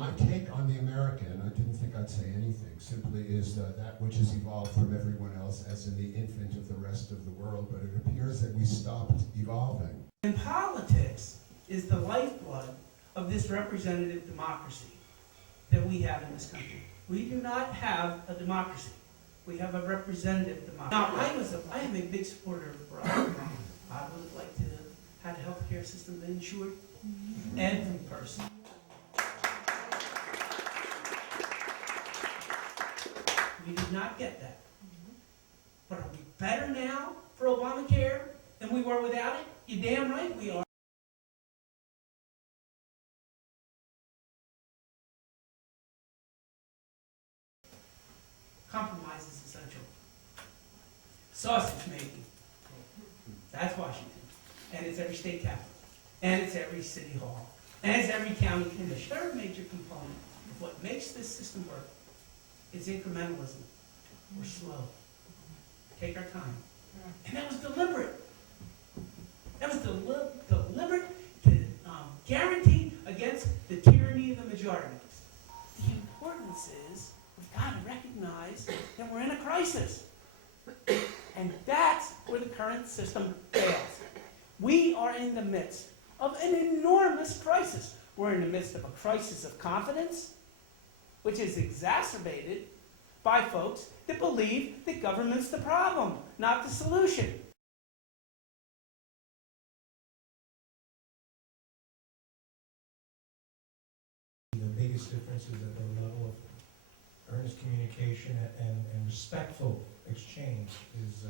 my take on the American, I didn't think I'd say anything, simply is that which has evolved from everyone else as in the infant of the rest of the world, but it appears that we stopped evolving. And politics is the lifeblood of this representative democracy that we have in this country. We do not have a democracy. We have a representative democracy. Now, I am a big supporter of Barack Obama. I would like to have a health care system that insured every person. We did not get that. But are we better now for Obamacare than we were without it? You're damn right we are. Compromise is essential. Sausage making. That's Washington. And it's every state capital. And it's every city hall. And it's every county commission. Third major component of what makes this system work is incrementalism. We're slow. Take our time. And that was deliberate. That was deliberate to guarantee against the tyranny of the majority. The importance is we've got to recognize that we're in a crisis. And that's where the current system fails. We are in the midst of an enormous crisis. We're in the midst of a crisis of confidence, which is exacerbated by folks that believe that government's the problem, not the solution. The biggest difference is at the level of earnest communication and respectful exchange is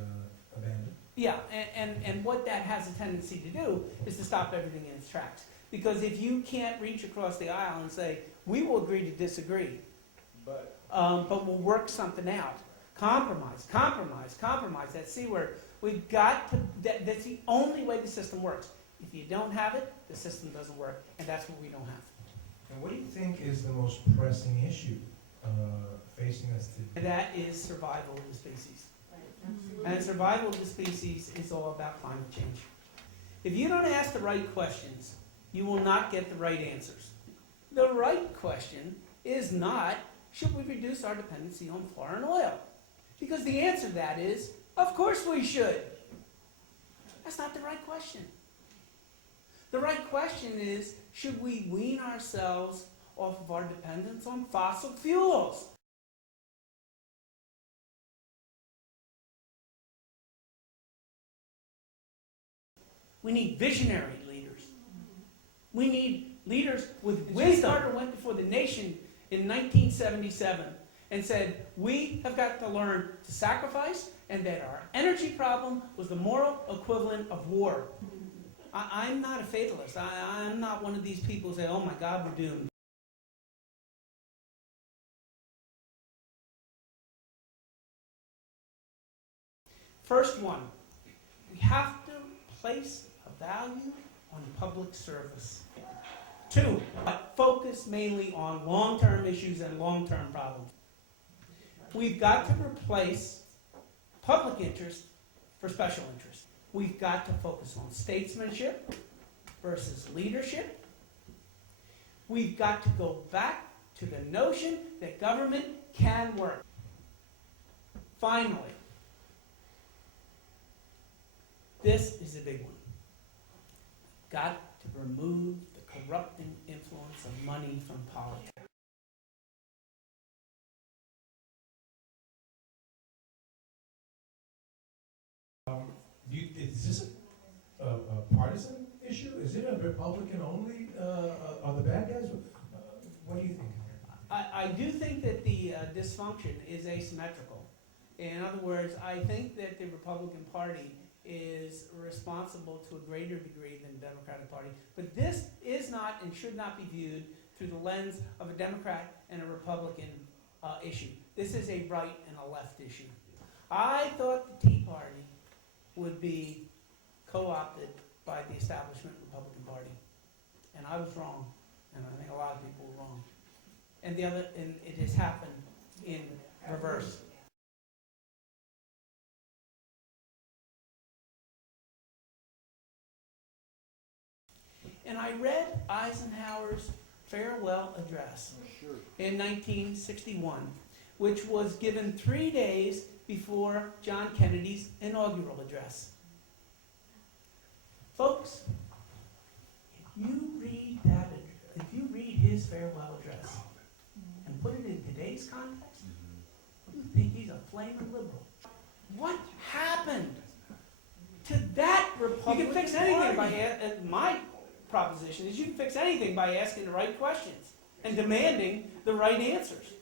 abandoned. Yeah, and what that has a tendency to do is to stop everything in its tracks. Because if you can't reach across the aisle and say, we will agree to disagree, but we'll work something out. Compromise. That's where we've got to, that's the only way the system works. If you don't have it, the system doesn't work, and that's what we don't have. And what do you think is the most pressing issue facing us today? And that is survival of the species. And survival of the species is all about climate change. If you don't ask the right questions, you will not get the right answers. The right question is not, should we reduce our dependency on foreign oil? Because the answer to that is, of course we should. That's not the right question. The right question is, should we wean ourselves off of our dependence on fossil fuels? We need visionary leaders. We need leaders with wisdom. Carter went before the nation in 1977 and said, we have got to learn to sacrifice, and that our energy problem was the moral equivalent of war. I'm not a fatalist. I'm not one of these people who say, oh my God, we're doomed. First one, we have to place a value on public service. Two, focus mainly on long-term issues and long-term problems. We've got to replace public interest for special interest. We've got to focus on statesmanship versus leadership. We've got to go back to the notion that government can work. Finally, this is a big one. Got to remove the corrupting influence of money from politics. Is this a partisan issue? Is it a Republican only? Are the bad guys? What do you think? I do think that the dysfunction is asymmetrical. In other words, I think that the Republican Party is responsible to a greater degree than the Democratic Party. But this is not and should not be viewed through the lens of a Democrat and a Republican issue. This is a right and a left issue. I thought the Tea Party would be co-opted by the establishment Republican Party. And I was wrong. And I think a lot of people were wrong. And it has happened in reverse. And I read Eisenhower's farewell address in 1961, which was given 3 days before John Kennedy's inaugural address. Folks, if you read his farewell address and put it in today's context, you think he's a flaming liberal. What happened to that Republican You can fix anything by Party? my proposition is you can fix anything by asking the right questions and demanding the right answers.